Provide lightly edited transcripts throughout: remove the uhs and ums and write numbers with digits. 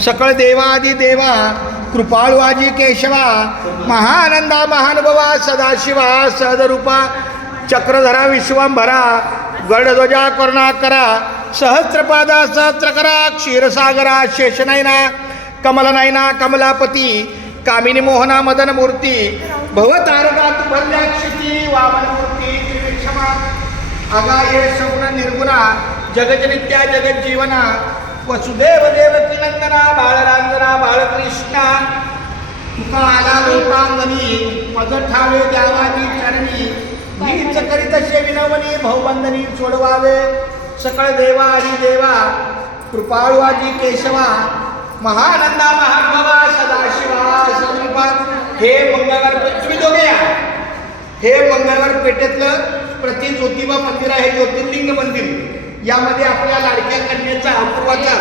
सकळ देवादी देवा कृपाळू आजी केशवा महानंदा महानुभवा सदाशिवा सहजरूपा चक्रधरा विश्वंभरा गरुडध्वजा करुणाकरा सहस्रपादा सहस्रकरा क्षीरसागरा शेषनयना कमलनयना कमलापती कामिनी मोहना मदन मूर्ती भवतारका तुभल्याक्षिती वामन मूर्ती त्रिविक्षमा अगाये सगुण निर्गुणा जगजनित्या जगज्जीवना वसुदेव देवकी नंदना बाळरांजना बाळकृष्णा तुका आला लोकांगणी मज ठावे द्यावानी चरणी नीच करीत असे विनवणी भाऊबंधनी सोडवावे सकळ देवा आणि देवा कृपाळू आजी केशवा महानंदा महाभवा सदाशिवा सदरूपा हे मंगळवार तुम्ही दोघे या हे मंगळवार पेठेतलं प्रति ज्योतिबा मंदिर आहे ज्योतिर्लिंग मंदिर यामध्ये आपल्या लाडक्या कन्याचा अपूर्वाचा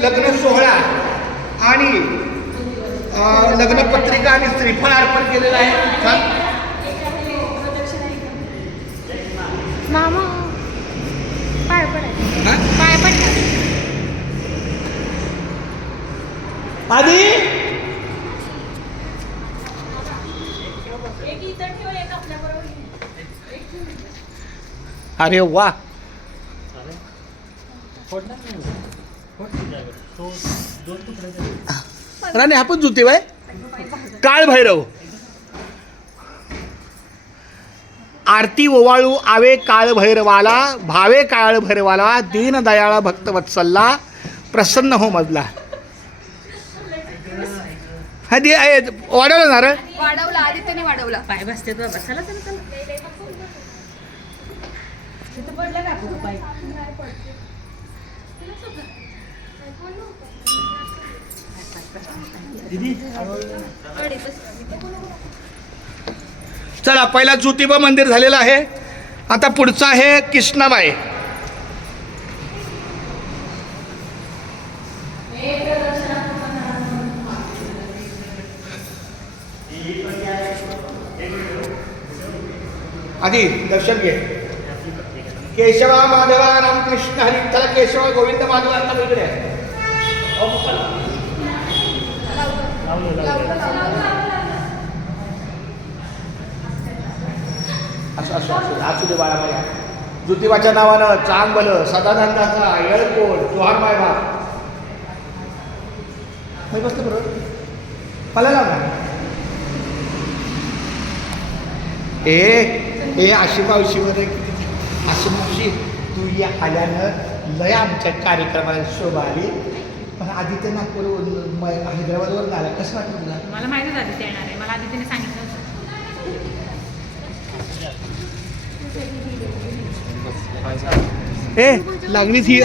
लग्न सोहळा आणि लग्न पत्रिका आणि श्रीफळ अर्पण केलेलं आहे मामा पाय पड आधी अरे वा राणे आपण जुते बाय काळ भैरव आरती ओवाळू आवे काळ भैरवाला भावे काळ भैरवाला दीन दयाळा भक्त वत्सल्ला प्रसन्न हो मजला हा दे वाढवलं ना रे वाढवला आदित्यने वाढवला पाय बसते तो बसायला चला तिथं पडलं का आपलं पाय चला पहिला ज्योतिबा मंदिर झालेलं आहे आता पुढचं आहे कृष्णाबाई आधी दर्शन घे केशवा माधवा रामकृष्ण हरी त्याला केशवा गोविंद माधव आता वेगळे आहे असं असं असं असू दे बाळा बाया ज्योतिबाच्या नावानं चांगल सदानंदाचा येळकोट जोहार माय बाप मी बसतो बरोबर मला लाव ना हे अशी मावशीमध्ये अशी मावशी तू या आल्यानं लय आमच्या कार्यक्रमाला शोभा आली पण आदित्य नागपूर हैदराबादवर आला कसं वाटतं तुला मला माहिती झाली ते येणार आहे मला आदित्यने सांगितलं होतं ए लागलीच ही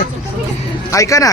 ऐका ना